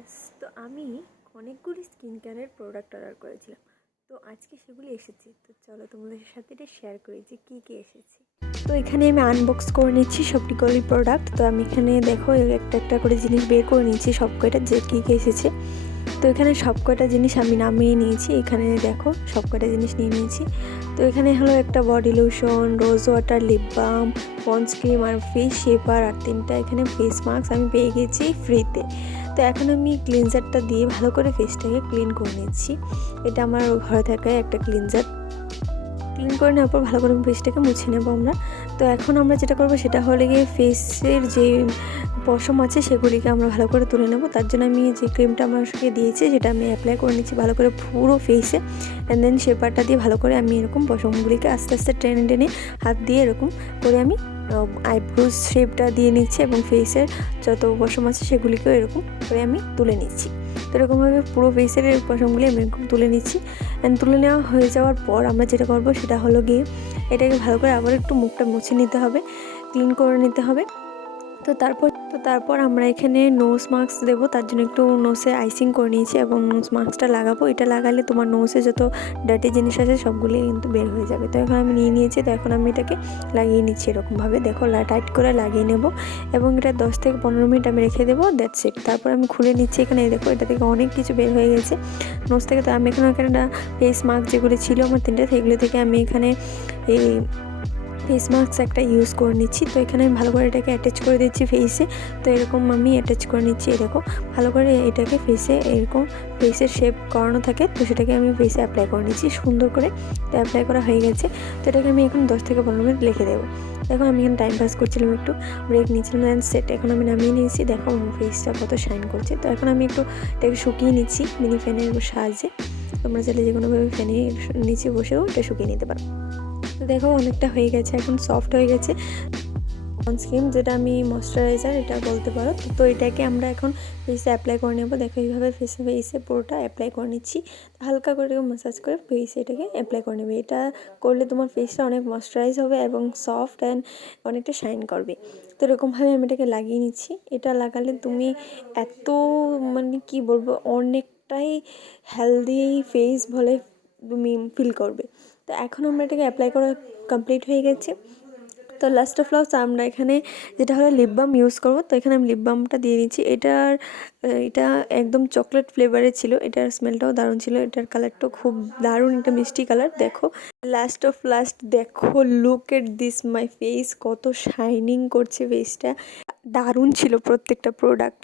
Viewers, তো আমি অনেকগুলি স্কিন কেয়ারের প্রোডাক্ট অর্ডার করেছিলাম। তো আজকে সেগুলি এসেছে, তো চলো তোমাদের সাথে এটা শেয়ার করি যে কী কী এসেছে। তো এখানে আমি আনবক্স করে নিচ্ছি সবটিগুলি প্রোডাক্ট। তো আমি এখানে দেখো একটা একটা করে জিনিস বের করে নিচ্ছি সব কয়টা যে কী কী এসেছে। তো এখানে সব কয়টা জিনিস আমি নামিয়ে নিয়েছি। এখানে দেখো সব কয়টা জিনিস নিয়ে নিয়েছি। তো এখানে হলো একটা body lotion, rose water, lip balm, Pond's cream আর ফেস শেপার আর 3টা এখানে ফেস মাস্ক আমি পেয়ে গেছি ফ্রিতে। তো এখন আমি ক্লিনজারটা দিয়ে ভালো করে ফেসটাকে ক্লিন করে নিচ্ছি। এটা আমার ঘরে থাকা একটা ক্লিনজার। ক্লিন করে নেওয়ার পর ভালো করে ফেসটাকে মুছে নেব আমরা। তো এখন আমরা যেটা করবো সেটা হলে গিয়ে ফেসের যে পশম আছে সেগুলিকে আমরা ভালো করে তুলে নেব। তার জন্য আমি যে ক্রিমটা আমাকে দিয়েছে সেটা আমি অ্যাপ্লাই করে নিচ্ছি ভালো করে পুরো ফেসে। অ্যান্ড দেন শেপারটা দিয়ে ভালো করে আমি এরকম পশমগুলিকে আস্তে আস্তে টেনে টেনে হাত দিয়ে এরকম করে আমি আইব্রোজ শেপটা দিয়ে নিচ্ছি এবং ফেসের যত পশম আছে সেগুলিকেও এরকম করে আমি তুলে নিচ্ছি। তো এরকমভাবে পুরো ফেসের পশমগুলি আমি এরকম তুলে নিচ্ছি। অ্যান্ড তুলে নেওয়া হয়ে যাওয়ার পর আমরা যেটা করবো সেটা হলো গিয়ে এটাকে ভালো করে আবার একটু মুখটা মুছে নিতে হবে, ক্লিন করে নিতে হবে। তো তারপর আমরা এখানে নোজ মাস্ক দেবো, তার জন্য একটু নোজে আইসিং করে নিয়েছি এবং নোজ মাস্কটা লাগাবো। এটা লাগালে তোমার নোজে যত ডার্টি জিনিস আছে সবগুলি কিন্তু বের হয়ে যাবে। তো এখন আমি নিয়ে নিয়েছি। তো এখন আমি এটাকে লাগিয়ে নিচ্ছি এরকমভাবে, দেখো টাইট করে লাগিয়ে নেব এবং এটা 10 থেকে 15 মিনিট আমি রেখে দেবো। That's it. তারপর আমি খুলে নিচ্ছি। এখানে দেখো এটা থেকে অনেক কিছু বের হয়ে গেছে নোজ থেকে। তো আমি এখানে ফেস মাস্ক যেগুলি ছিল আমার 3টা, সেগুলো থেকে আমি এখানে এই ফেস মাস্ক একটা ইউজ করে নিচ্ছি। তো এখানে আমি ভালো করে এটাকে অ্যাটাচ করে দিচ্ছি ফেসে। তো এরকম আমি অ্যাটাচ করে নিচ্ছি এরকম ভালো করে এটাকে ফেসে, এরকম ফেসের শেপ করানো থাকে তো সেটাকে আমি ফেসে অ্যাপ্লাই করে নিচ্ছি সুন্দর করে। তো অ্যাপ্লাই করা হয়ে গেছে। তো এটাকে আমি এখন 10 থেকে 15 মিনিট রেখে দেবো। দেখো আমি এখানে টাইম পাস করছিলাম, একটু ব্রেক নিচ্ছিলাম। অ্যান্ড সেট এখন আমি নামিয়ে নিয়েছি। দেখো আমার ফেসটা কত শাইন করছে। তো এখন আমি একটু এটাকে শুকিয়ে নিচ্ছি মিনি ফ্যানের সাহায্যে। তোমরা চাইলে যে কোনোভাবে ফ্যানের নিচে বসেও এটা শুকিয়ে নিতে পারো। তো দেখো অনেকটা হয়ে গেছে, এখন সফট হয়ে গেছে। সানস্ক্রিন যেটা আমি ময়শ্চারাইজার এটা বলতে পারো। তো এটাকে আমরা এখন ফেসে অ্যাপ্লাই করে নেব। দেখো এইভাবে ফেসে পুরোটা অ্যাপ্লাই করে নিচ্ছি। হালকা করে ম্যাসাজ করে ফেসে এটাকে অ্যাপ্লাই করে নেবে। এটা করলে তোমার ফেসটা অনেক ময়শ্চারাইজ হবে এবং সফট অ্যান্ড অনেকটা শাইন করবে। তো এরকমভাবে আমি এটাকে লাগিয়ে নিচ্ছি। এটা লাগালে তুমি এত মানে কি বলবো, অনেকটাই হেলদি ফেস বলে তুমি ফিল করবে। তো এখন আমরা এটাকে অ্যাপ্লাই করা কমপ্লিট হয়ে গেছে। তো লাস্ট অফ লাস্ট আমরা এখানে যেটা হলো লিপ বাম ইউজ করবো। তো এখানে আমি লিপ বামটা দিয়ে নিচ্ছি। এটা একদম চকলেট ফ্লেভারের ছিল। এটার স্মেলটাও দারুণ ছিল, এটার কালারটাও খুব দারুণ, একটা মিষ্টি কালার। দেখো লাস্ট অফ লাস্ট দেখো, look at this my face, কত শাইনিং করছে ফেসটা। দারুণ ছিল প্রত্যেকটা প্রোডাক্ট।